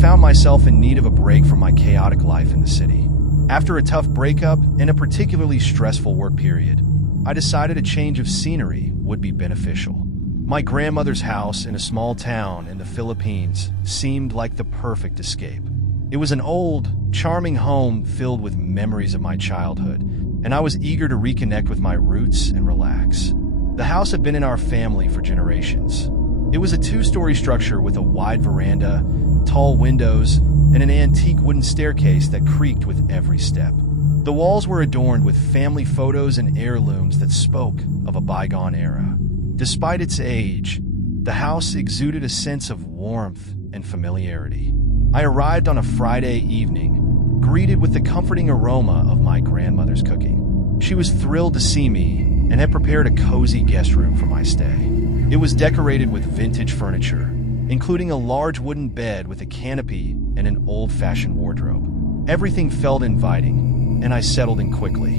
found myself in need of a break from my chaotic life in the city. After a tough breakup and a particularly stressful work period, I decided a change of scenery would be beneficial. My grandmother's house in a small town in the Philippines seemed like the perfect escape. It was an old, charming home filled with memories of my childhood, and I was eager to reconnect with my roots and relax. The house had been in our family for generations. It was a two-story structure with a wide veranda, tall windows, and an antique wooden staircase that creaked with every step. The walls were adorned with family photos and heirlooms that spoke of a bygone era. Despite its age, the house exuded a sense of warmth and familiarity. I arrived on a Friday evening, greeted with the comforting aroma of my grandmother's cooking. She was thrilled to see me and had prepared a cozy guest room for my stay. It was decorated with vintage furniture, including a large wooden bed with a canopy and an old-fashioned wardrobe. Everything felt inviting, and I settled in quickly.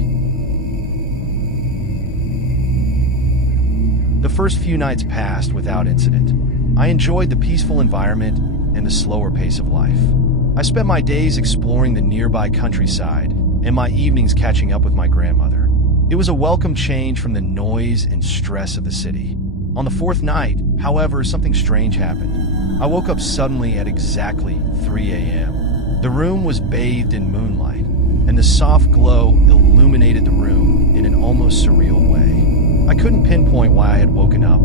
The first few nights passed without incident. I enjoyed the peaceful environment and the slower pace of life. I spent my days exploring the nearby countryside and my evenings catching up with my grandmother. It was a welcome change from the noise and stress of the city. On the fourth night, however, something strange happened. I woke up suddenly at exactly 3 a.m. The room was bathed in moonlight, and the soft glow illuminated the room in an almost surreal way. I couldn't pinpoint why I had woken up.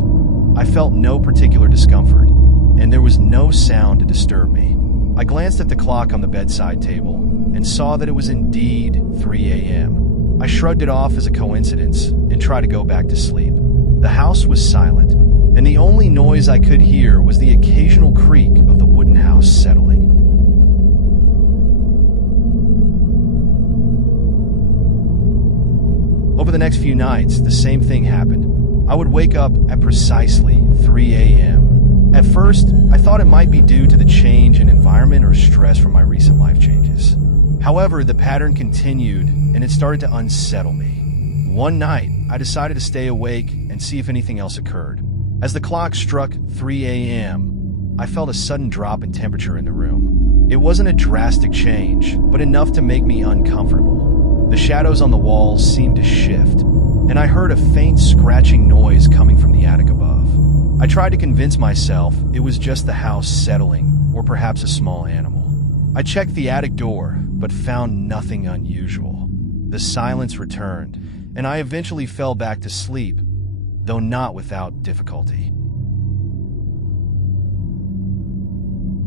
I felt no particular discomfort, and there was no sound to disturb me. I glanced at the clock on the bedside table and saw that it was indeed 3 a.m. I shrugged it off as a coincidence and tried to go back to sleep. The house was silent, and the only noise I could hear was the occasional creak of the wooden house settling. Over the next few nights, the same thing happened. I would wake up at precisely 3 a.m. At first, I thought it might be due to the change in environment or stress from my recent life changes. However, the pattern continued, and it started to unsettle me. One night, I decided to stay awake and see if anything else occurred. As the clock struck 3 a.m., I felt a sudden drop in temperature in the room. It wasn't a drastic change, but enough to make me uncomfortable. The shadows on the walls seemed to shift, and I heard a faint scratching noise coming from the attic above. I tried to convince myself it was just the house settling, or perhaps a small animal. I checked the attic door, but found nothing unusual. The silence returned, and I eventually fell back to sleep, though not without difficulty.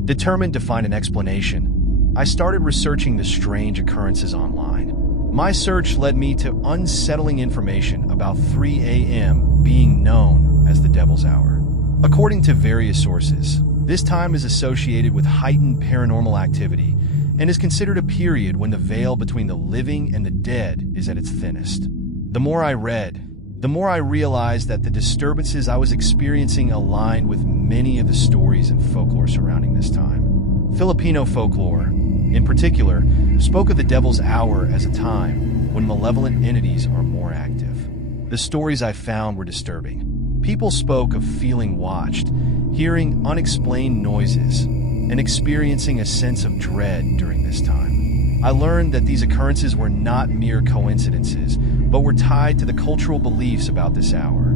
Determined to find an explanation, I started researching the strange occurrences online. My search led me to unsettling information about 3 a.m. being known as the Devil's Hour. According to various sources, this time is associated with heightened paranormal activity and is considered a period when the veil between the living and the dead is at its thinnest. The more I read, the more I realized that the disturbances I was experiencing aligned with many of the stories and folklore surrounding this time. Filipino folklore, in particular, spoke of the Devil's Hour as a time when malevolent entities are more active. The stories I found were disturbing. People spoke of feeling watched, hearing unexplained noises, and experiencing a sense of dread during this time. I learned that these occurrences were not mere coincidences, but were tied to the cultural beliefs about this hour.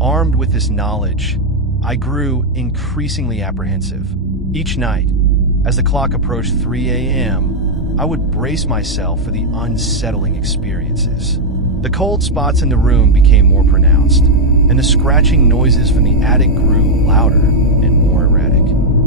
Armed with this knowledge, I grew increasingly apprehensive. Each night, as the clock approached 3 a.m., I would brace myself for the unsettling experiences. The cold spots in the room became more pronounced, and the scratching noises from the attic grew louder and more erratic.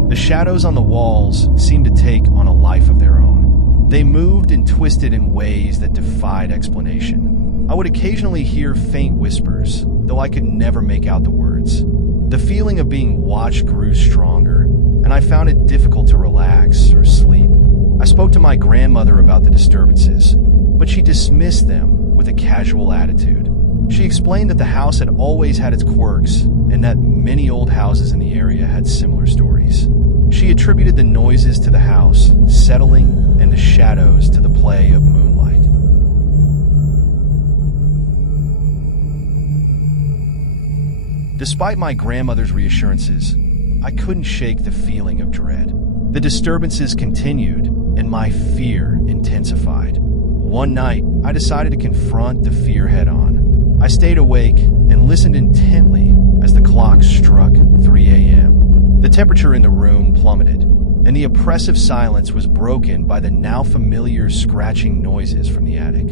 The shadows on the walls seemed to take on a life of their own. They moved and twisted in ways that defied explanation. I would occasionally hear faint whispers, though I could never make out the words. The feeling of being watched grew stronger, and I found it difficult to relax or sleep. I spoke to my grandmother about the disturbances, but she dismissed them with a casual attitude. She explained that the house had always had its quirks, and that many old houses in the area had similar stories. She attributed the noises to the house settling and the shadows to the play of moonlight. Despite my grandmother's reassurances, I couldn't shake the feeling of dread. The disturbances continued, and my fear intensified. One night, I decided to confront the fear head-on. I stayed awake and listened intently as the clock struck 3 a.m. The temperature in the room plummeted, and the oppressive silence was broken by the now familiar scratching noises from the attic.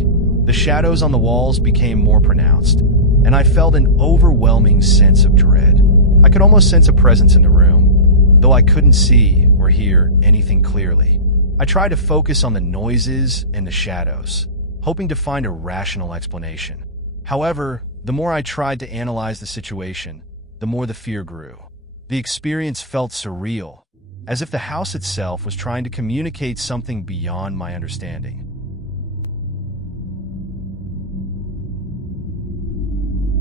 The shadows on the walls became more pronounced, and I felt an overwhelming sense of dread. I could almost sense a presence in the room, though I couldn't see or hear anything clearly. I tried to focus on the noises and the shadows, hoping to find a rational explanation. However, the more I tried to analyze the situation, the more the fear grew. The experience felt surreal, as if the house itself was trying to communicate something beyond my understanding.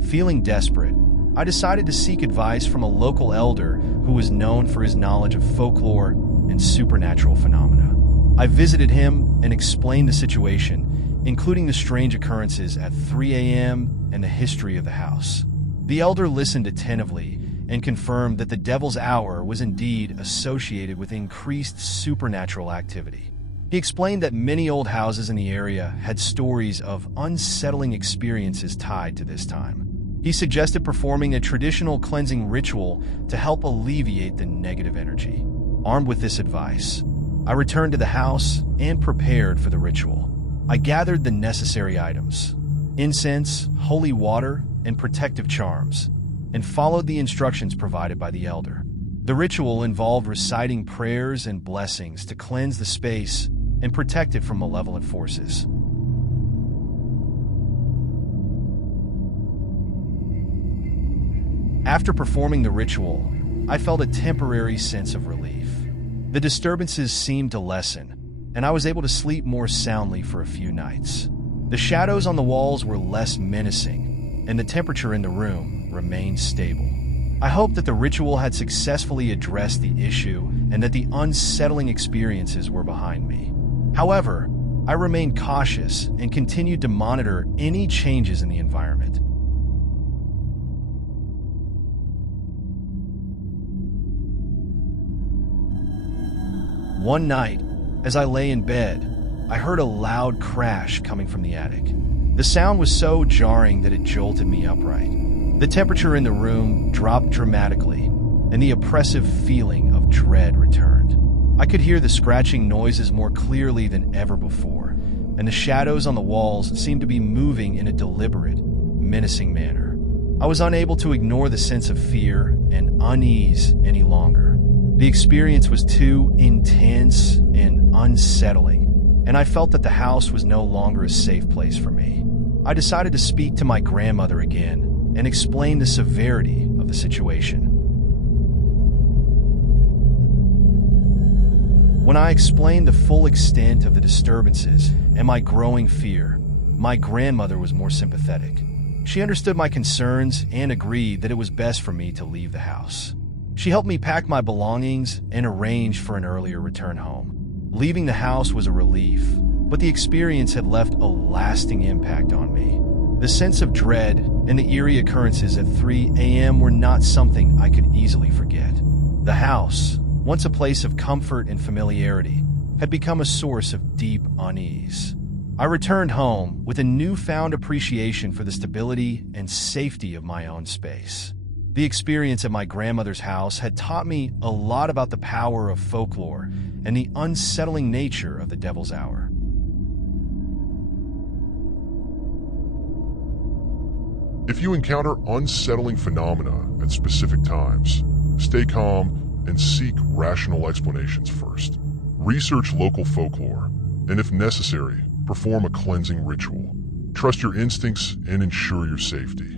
Feeling desperate, I decided to seek advice from a local elder who was known for his knowledge of folklore and supernatural phenomena. I visited him and explained the situation, including the strange occurrences at 3 a.m. and the history of the house. The elder listened attentively and confirmed that the Devil's Hour was indeed associated with increased supernatural activity. He explained that many old houses in the area had stories of unsettling experiences tied to this time. He suggested performing a traditional cleansing ritual to help alleviate the negative energy. Armed with this advice, I returned to the house and prepared for the ritual. I gathered the necessary items: incense, holy water, and protective charms, and followed the instructions provided by the elder. The ritual involved reciting prayers and blessings to cleanse the space and protect it from malevolent forces. After performing the ritual, I felt a temporary sense of relief. The disturbances seemed to lessen, and I was able to sleep more soundly for a few nights. The shadows on the walls were less menacing, and the temperature in the room remained stable. I hoped that the ritual had successfully addressed the issue and that the unsettling experiences were behind me. However, I remained cautious and continued to monitor any changes in the environment. One night, as I lay in bed, I heard a loud crash coming from the attic. The sound was so jarring that it jolted me upright. The temperature in the room dropped dramatically, and the oppressive feeling of dread returned. I could hear the scratching noises more clearly than ever before, and the shadows on the walls seemed to be moving in a deliberate, menacing manner. I was unable to ignore the sense of fear and unease any longer. The experience was too intense and unsettling, and I felt that the house was no longer a safe place for me. I decided to speak to my grandmother again and explain the severity of the situation. When I explained the full extent of the disturbances and my growing fear, my grandmother was more sympathetic. She understood my concerns and agreed that it was best for me to leave the house. She helped me pack my belongings and arrange for an earlier return home. Leaving the house was a relief, but the experience had left a lasting impact on me. The sense of dread and the eerie occurrences at 3 a.m. were not something I could easily forget. The house, once a place of comfort and familiarity, had become a source of deep unease. I returned home with a newfound appreciation for the stability and safety of my own space. The experience at my grandmother's house had taught me a lot about the power of folklore and the unsettling nature of the Devil's Hour. If you encounter unsettling phenomena at specific times, stay calm and seek rational explanations first. Research local folklore, and if necessary, perform a cleansing ritual. Trust your instincts and ensure your safety.